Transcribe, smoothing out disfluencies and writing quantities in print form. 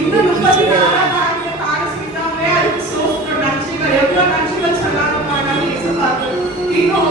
இன்னும் 34ஆம் காலசிதாவே அதுக்கு சோஸ்திரம் நன்றிகள் எவ்வளவு நன்றிகள் சொல்லாத பாடாமல் இயேசுவாக்கு இன்னும்